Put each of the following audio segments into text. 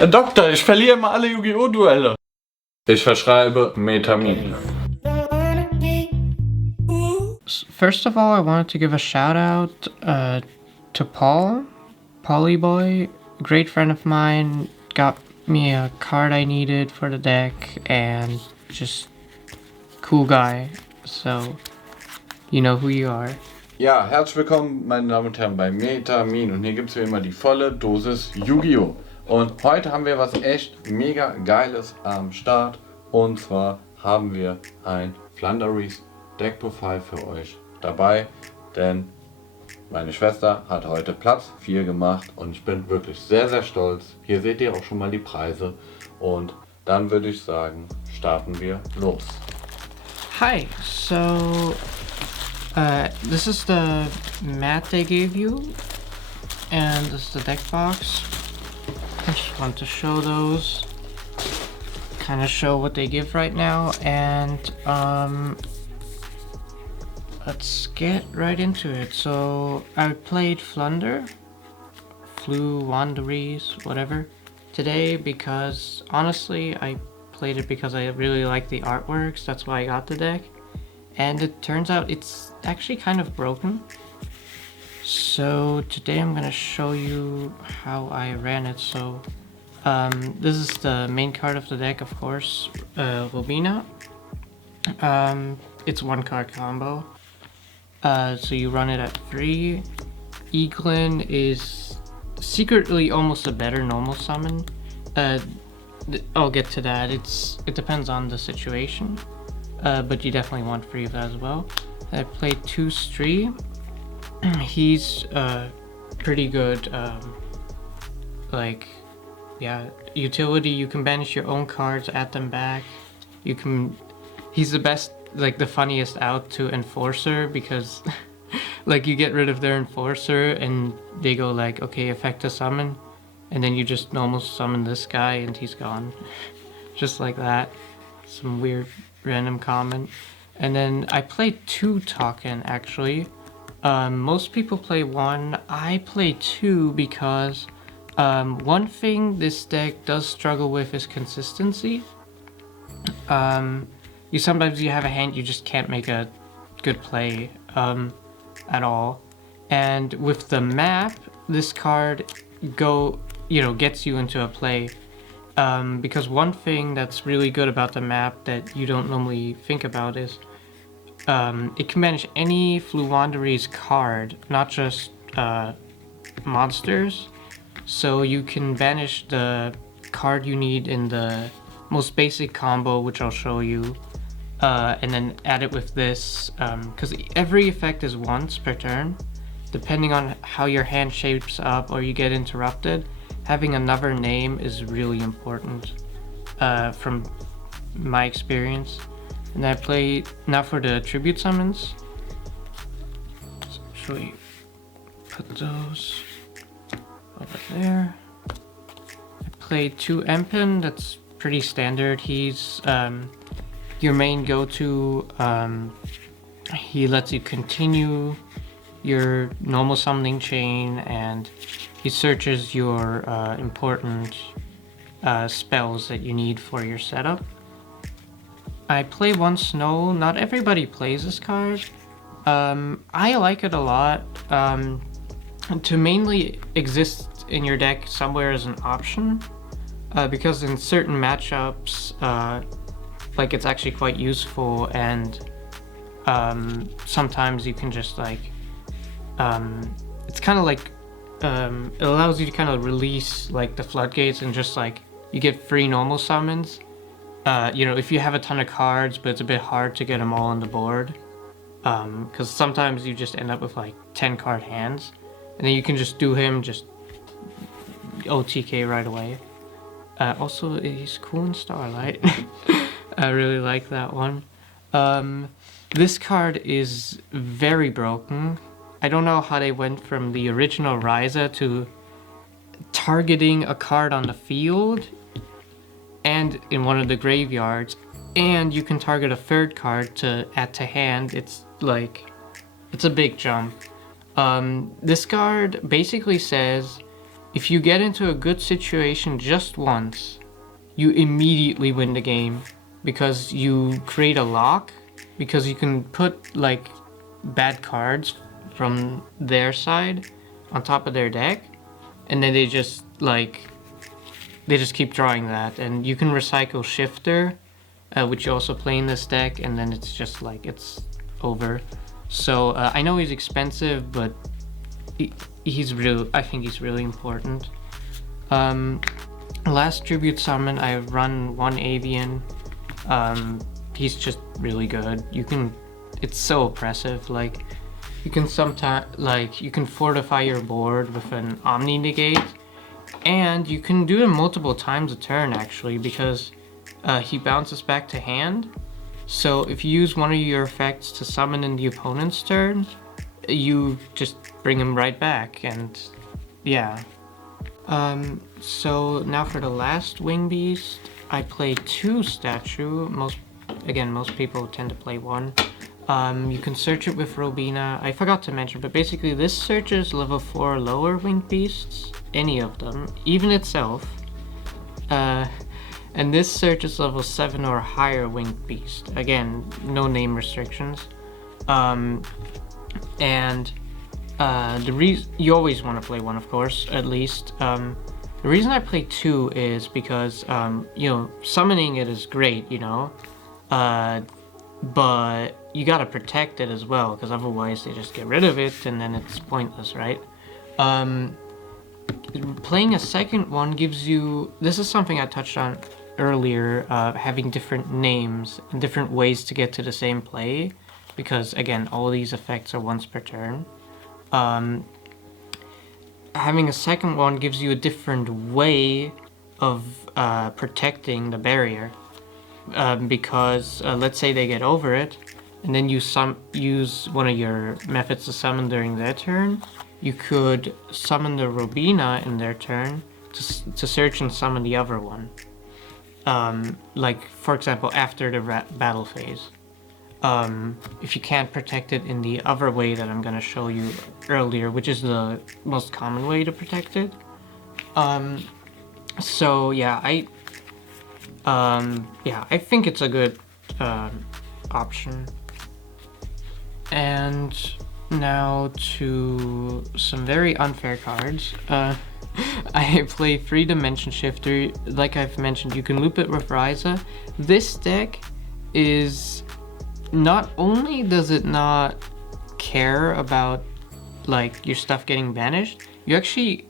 Herr Doktor, ich verliere immer alle Yu-Gi-Oh! Duelle. Ich verschreibe Metamin. First of all, I wanted to give a shout out to Paul, Pollyboy, a great friend of mine, got me a card I needed for the deck, and just cool guy. So, you know who you are. Ja, herzlich willkommen, meine Damen und Herren, bei Metamin. Und hier gibt es wie immer die volle Dosis Yu-Gi-Oh! Und heute haben wir was echt mega Geiles am Start. Und zwar haben wir ein Floowandereeze Deckprofile für euch dabei. Denn meine Schwester hat heute Platz 4 gemacht und ich bin wirklich sehr, sehr stolz. Hier seht ihr auch schon mal die Preise. Und dann würde ich sagen, starten wir los. Hi, so this is the mat they gave you, and this is the deck box. I just want to show those, kind of show what they give right now, and let's get right into it. So I played Floowandereeze, whatever, today because honestly I played it because I really like the artworks. That's why I got the deck, and it turns out it's actually kind of broken. So today I'm gonna show you how I ran it. So this is the main card of the deck, of course, Robina. It's one card combo. So you run it at 3. Eaglin is secretly almost a better normal summon. I'll get to that. It depends on the situation, but you definitely want 3 of that as well. I played 2 Stree. He's pretty good. Like, yeah, utility. You can banish your own cards, add them back. You can. He's the best, like the funniest out to Enforcer because, like, you get rid of their Enforcer and they go like, okay, effect a summon, and then you just normal summon this guy and he's gone, just like that. Some weird random comment. And then I played 2 token actually. Most people play 1. I play 2 because one thing this deck does struggle with is consistency. Sometimes you have a hand you just can't make a good play at all. And with the map, this card gets you into a play. Because one thing that's really good about the map that you don't normally think about is it can manage any Floowandereeze card, not just monsters. So you can banish the card you need in the most basic combo, which I'll show you, and then add it with this, because every effect is once per turn. Depending on how your hand shapes up or you get interrupted, having another name is really important from my experience. And I play now for the tribute summons. So should we put those over there? I played 2 Empen. That's pretty standard. He's your main go-to. He lets you continue your normal summoning chain, and he searches your important spells that you need for your setup. I play 1 Snow. Not everybody plays this card. I like it a lot. To mainly exist in your deck somewhere as an option, because in certain matchups, like, it's actually quite useful, and sometimes you can just like, it's kind of like, it allows you to kind of release like the floodgates and just like you get free normal summons. If you have a ton of cards, but it's a bit hard to get them all on the board, because sometimes you just end up with like 10 card hands, and then you can just do him, just OTK right away. Also, he's cool in Starlight. I really like that one. This card is very broken. I don't know how they went from the original Ryza to targeting a card on the field and in one of the graveyards, and you can target a 3rd card to add to hand. It's a big jump. This card basically says if you get into a good situation just once, you immediately win the game because you create a lock, because you can put like bad cards from their side on top of their deck, and then they just keep drawing that, and you can recycle Shifter, which you also play in this deck, and then it's just like it's over. So I know he's expensive, but I think he's really important. Last tribute summon, I run 1 Avian. He's just really good. It's so oppressive. Like, you can you can fortify your board with an Omni Negate, and you can do it multiple times a turn actually, because he bounces back to hand. So if you use one of your effects to summon in the opponent's turn, you just bring him right back, and yeah. So now for the last Wing Beast, I play 2 statue. Most people tend to play 1. You can search it with Robina. I forgot to mention, but basically this searches level 4 or lower Winged Beasts, any of them, even itself. And this searches level 7 or higher Winged Beast. Again, no name restrictions. The reason you always want to play 1, of course, at least. The reason I play 2 is because summoning it is great, but you gotta protect it as well, because otherwise they just get rid of it and then it's pointless, right? Playing a second one gives you, this is something I touched on earlier, having different names and different ways to get to the same play, because again, all these effects are once per turn. Having a second one gives you a different way of protecting the barrier, because let's say they get over it, and then you use one of your methods to summon during their turn. You could summon the Robina in their turn to search and summon the other one. Like, for example, after the battle phase. If you can't protect it in the other way that I'm gonna show you earlier, which is the most common way to protect it. So yeah, I think it's a good option. And now to some very unfair cards. I play 3 Dimension Shifter. Like I've mentioned, you can loop it with Ryza. This deck is, not only does it not care about like your stuff getting banished, you actually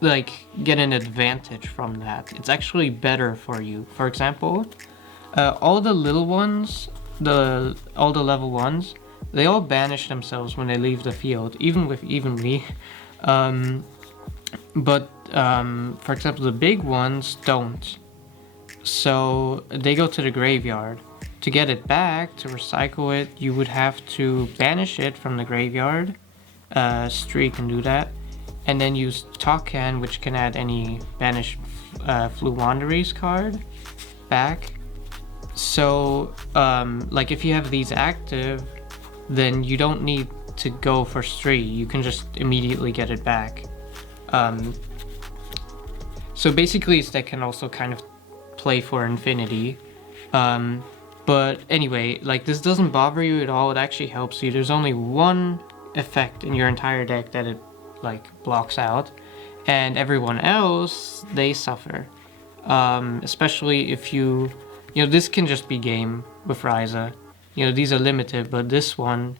like get an advantage from that. It's actually better for you. For example, all the little ones, all the level 1s, they all banish themselves when they leave the field, even with evenly. But for example, the big ones don't. So they go to the graveyard. To get it back, to recycle it, you would have to banish it from the graveyard. Stree can do that. And then use Talkan, which can add any banished Floowandereeze card back. So, like if you have these active, then you don't need to go for Stree. You can just immediately get it back. So basically, this deck can also kind of play for infinity. But anyway, like this doesn't bother you at all. It actually helps you. There's only one effect in your entire deck that it like blocks out, and everyone else, they suffer. Especially if this can just be game with Ryza. These are limited, but this one,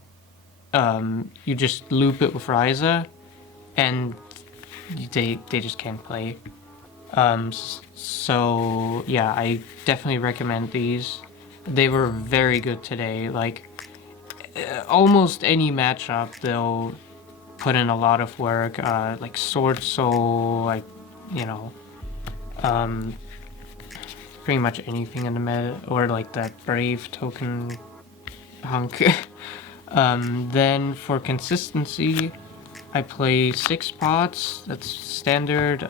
you just loop it with Ryza, and they just can't play. So yeah, I definitely recommend these. They were very good today. Like almost any matchup, they'll put in a lot of work. Like Sword Soul, like pretty much anything in the meta, or like that Brave token hunk. Then for consistency, I play 6 pots. That's standard.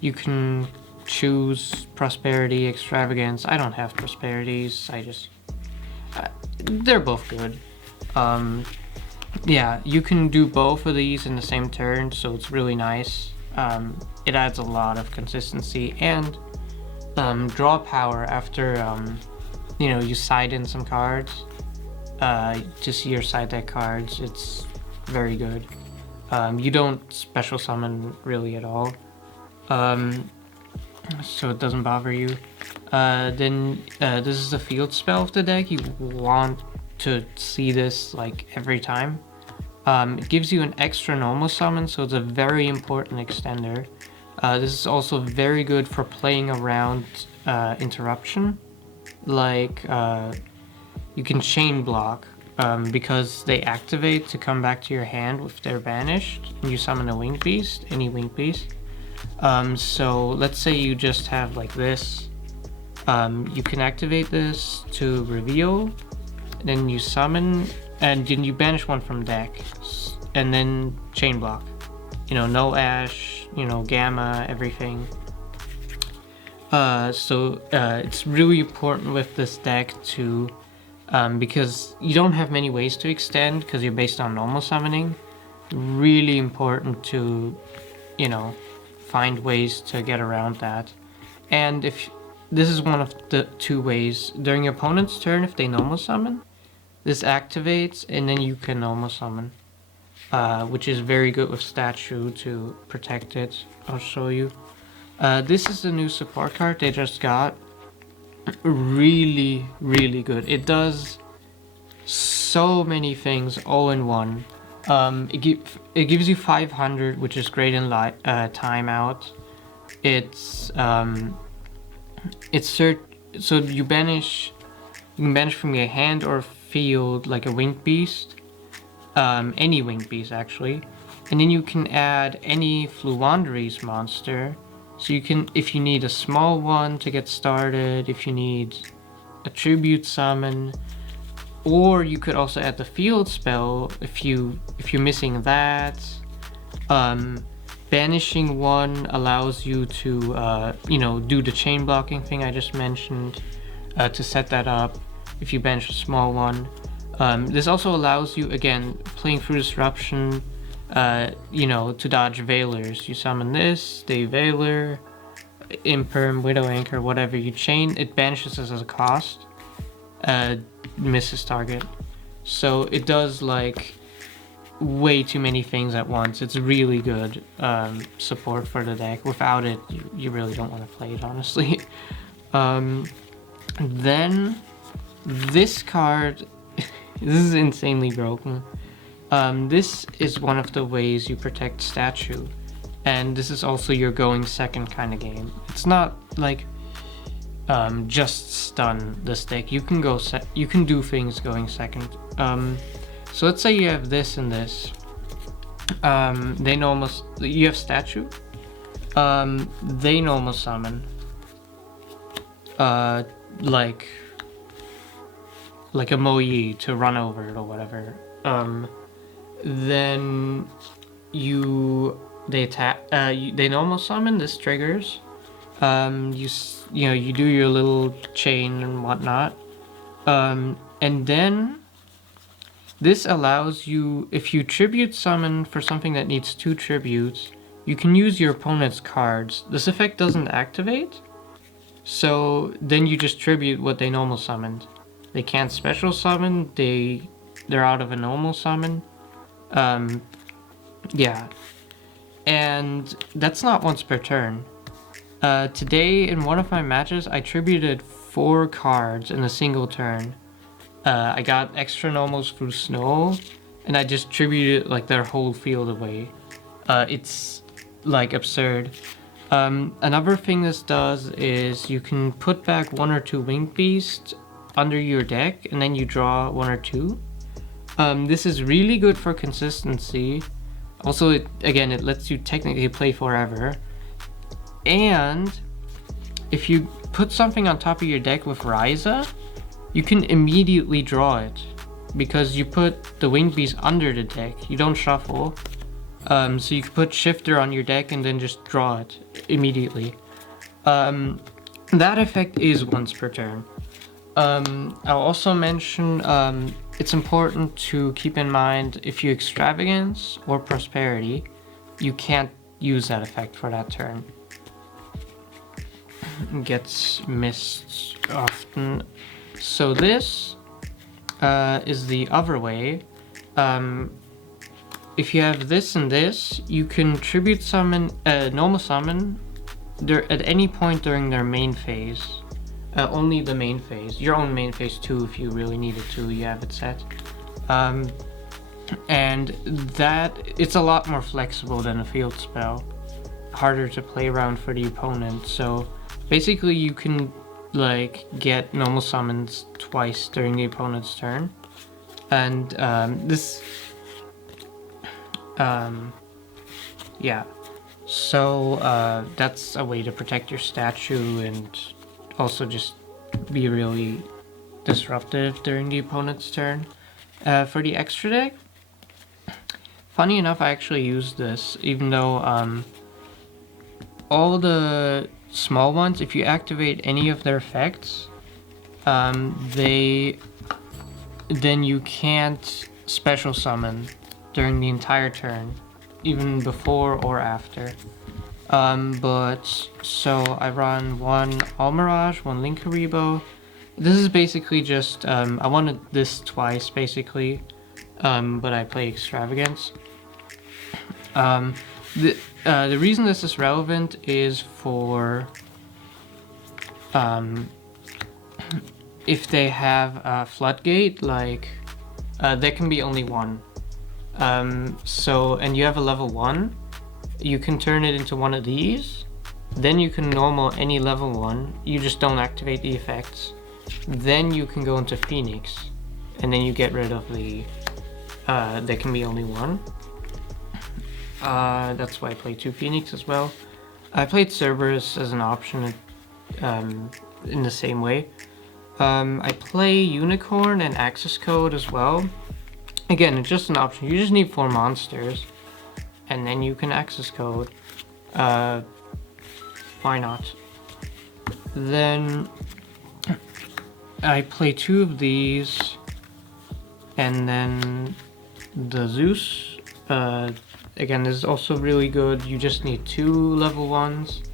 You can choose Prosperity, Extravagance. I don't have Prosperities. I just they're both good. Yeah, you can do both of these in the same turn, so it's really nice. it adds a lot of consistency and draw power after you know, you side in some cards to see your side deck cards. It's very good. You don't special summon really at all, so it doesn't bother you. Then this is the field spell of the deck. You want to see this like every time. It gives you an extra normal summon, so it's a very important extender. This is also very good for playing around interruption. Like you can chain block because they activate to come back to your hand if they're banished, and you summon a winged beast, any winged beast. So let's say you just have like this. You can activate this to reveal, then you summon, and then you banish one from deck, and then chain block. You know, no ash, you know, gamma, everything. So it's really important with this deck to, because you don't have many ways to extend because you're based on normal summoning. Really important to, you know, find ways to get around that. And if this is one of the two ways, during your opponent's turn, if they normal summon, this activates and then you can normal summon, which is very good with statue to protect it. I'll show you. This is the new support card they just got. Really, really good. It does so many things all in one. It gives you 500, which is great in timeout. So you can banish from your hand or field like a winged beast, any winged beast actually, and then you can add any Floowandereeze monster. So you can, if you need a small one to get started, if you need a tribute summon, or you could also add the field spell if you're missing that. Banishing one allows you to you know, do the chain blocking thing I just mentioned, to set that up if you banish a small one. This also allows you, again, playing through disruption, you know, to dodge Veilers. You summon this, they Veiler, Imperm, Widow Anchor, whatever you chain, it banishes as a cost, misses target. So it does like way too many things at once. It's really good support for the deck. Without it, you really don't want to play it, honestly. Then this card, this is insanely broken. This is one of the ways you protect statue, and this is also your going second kind of game. It's not like just stun this deck. You can go you can do things going second. So let's say you have this and this. You have statue. They normal summon. Like a Moyi to run over it or whatever. Then they attack. They normal summon. This triggers. You know, you do your little chain and whatnot. And then this allows you, if you tribute summon for something that needs 2 tributes, you can use your opponent's cards. This effect doesn't activate, so then you just tribute what they normal summoned. They can't special summon, they're out of a normal summon. Yeah. And that's not once per turn. Today in one of my matches, I tributed 4 cards in a single turn. I got extra normals through snow, and I just tributed like their whole field away. It's like absurd. Another thing this does is you can put back 1 or 2 winged beasts under your deck, and then you draw 1 or 2. This is really good for consistency. Also, it lets you technically play forever. And if you put something on top of your deck with Ryza, you can immediately draw it because you put the winged beast under the deck. You don't shuffle. So you can put Shifter on your deck and then just draw it immediately. That effect is once per turn. I'll also mention it's important to keep in mind if you extravagance or prosperity, you use that effect for that turn. Gets missed often. So this is the other way. If you have this and this, you can tribute summon, normal summon at any point during their main phase. Only the main phase. Your own main phase too, if you really needed to, you have it set. And that, it's a lot more flexible than a field spell. Harder to play around for the opponent. So basically you can like get normal summons twice during the opponent's turn. And yeah. So that's a way to protect your statue and also just be really disruptive during the opponent's turn. For the extra deck, funny enough, I actually used this, even though all the small ones, if you activate any of their effects, then you can't special summon during the entire turn, even before or after. But so I run one Almirage, one Linkaribo. This is basically just I wanted this twice basically, but I play Extravagance. The reason this is relevant is for if they have a Floodgate, like there can be only one. So, and you have a level 1, you can turn it into one of these, then you can normal any level 1, you just don't activate the effects. Then you can go into Phoenix, and then you get rid of the, there can be only one. That's why I play 2 Phoenix as well. I played Cerberus as an option in the same way. I play Unicorn and Access Code as well. Again, it's just an option. You just need 4 monsters, and then you can Access Code. Why not? Then I play 2 of these, and then the Zeus. Again, this is also really good. You just need 2 level 1s.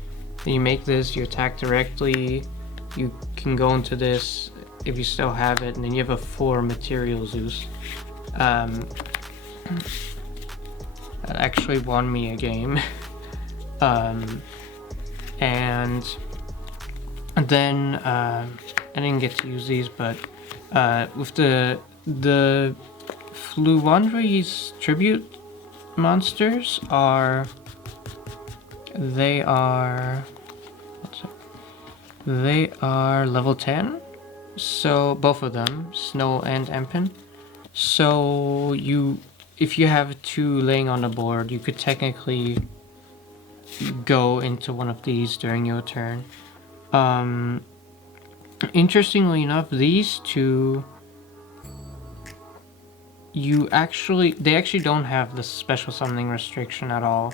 Then you make this, you attack directly. You can go into this if you still have it, and then you have a 4 material Zeus. That actually won me a game. And then I didn't get to use these, but with the Floowandereeze tribute monsters are level 10, so both of them, Snow and Empin. So if you have 2 laying on the board, you could technically go into one of these during your turn. Interestingly enough, these 2, they actually don't have the special summoning restriction at all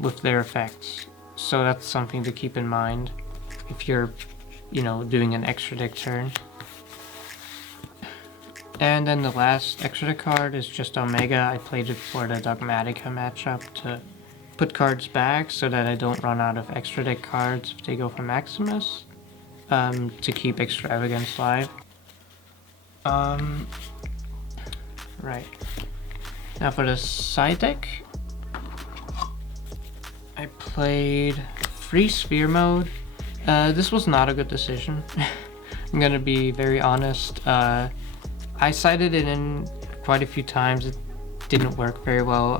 with their effects. So that's something to keep in mind if you're, doing an extra deck turn. And then the last extra deck card is just Omega. I played it for the Dogmatica matchup to put cards back so that I don't run out of extra deck cards if they go for Maximus, to keep Extravagance live. Right. Now for the side deck, I played Free Sphere mode. This was not a good decision. I'm gonna be very honest. I sided it in quite a few times. It didn't work very well.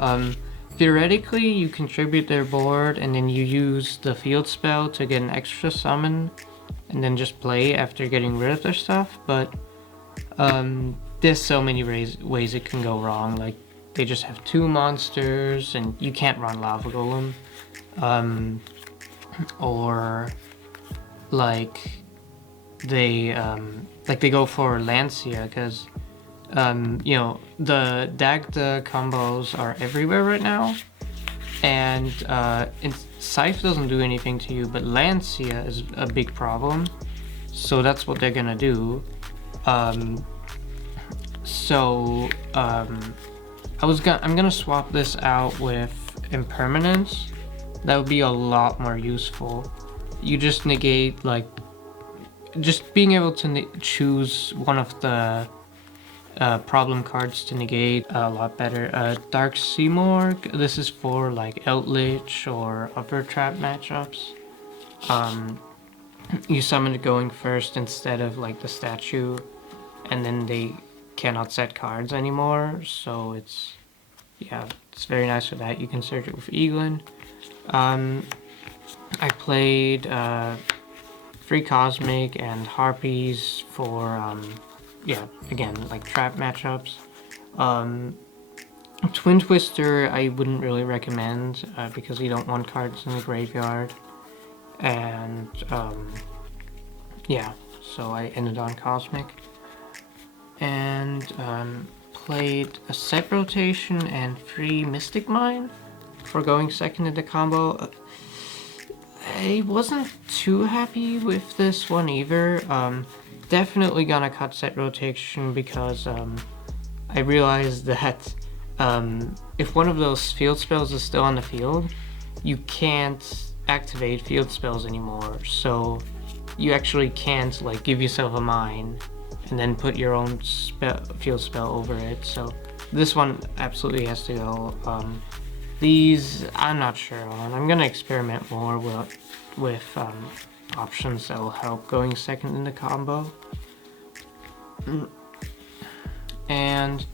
Theoretically, you contribute their board and then you use the field spell to get an extra summon and then just play after getting rid of their stuff, but there's so many ways it can go wrong. Like, they just have 2 monsters and you can't run Lava Golem. Or like they go for Lancia because the Dagda combos are everywhere right now, and Scythe doesn't do anything to you, but Lancia is a big problem, so that's what they're gonna do. I'm gonna swap this out with impermanence, that would be a lot more useful. You just negate, like, just being able to choose one of the problem cards to negate a lot better. Dark Seymour, this is for like Eldritch or upper trap matchups. You summon it going first instead of like the statue, and then they cannot set cards anymore, so it's, yeah, it's very nice for that. You can search it with Eaglin. I played Free Cosmic and Harpies for, yeah, again, like trap matchups. Twin Twister I wouldn't really recommend because you don't want cards in the graveyard. And, yeah, so I ended on Cosmic. And played a set rotation and free Mystic Mine for going second in the combo. I wasn't too happy with this one either. Definitely gonna cut set rotation because I realized that if one of those field spells is still on the field, you can't activate field spells anymore. So you actually can't like give yourself a mine and then put your own field spell over it. So this one absolutely has to go. These I'm not sure on. I'm gonna experiment more with options that will help going second in the combo. And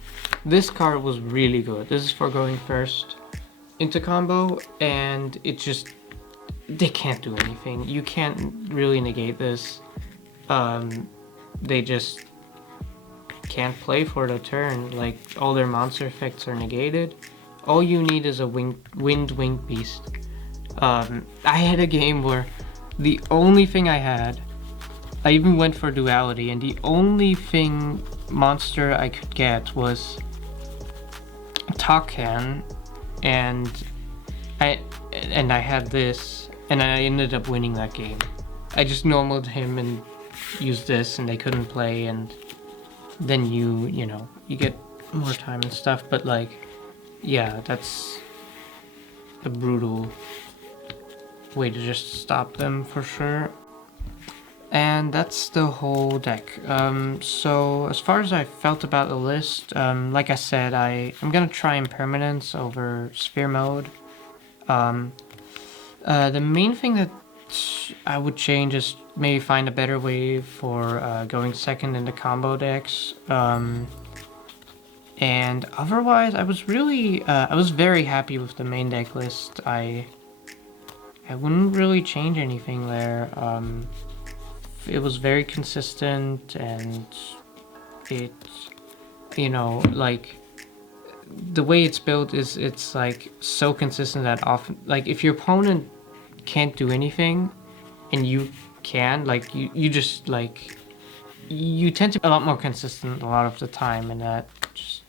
this card was really good. This is for going first into combo, and it just, they can't do anything. You can't really negate this. They just can't play for the turn. Like, all their monster effects are negated. All you need is a winged beast. I had a game where the only thing I had, I even went for duality, and the only monster I could get was Takan, and I had this, and I ended up winning that game. I just normaled him and used this, and they couldn't play, and then you know, you get more time and stuff, but like, yeah, that's a brutal way to just stop them for sure. And that's the whole deck. So as far as I felt about the list, like I said, I'm gonna try Impermanence over Sphere Mode. The main thing that I would change is maybe find a better way for going second in the combo decks. And otherwise, I was very happy with the main deck list. I wouldn't really change anything there. It was very consistent, and it, you know, like, the way it's built is, it's like so consistent that often, like, if your opponent can't do anything and you can, like, you just, like, you tend to be a lot more consistent a lot of the time, and that just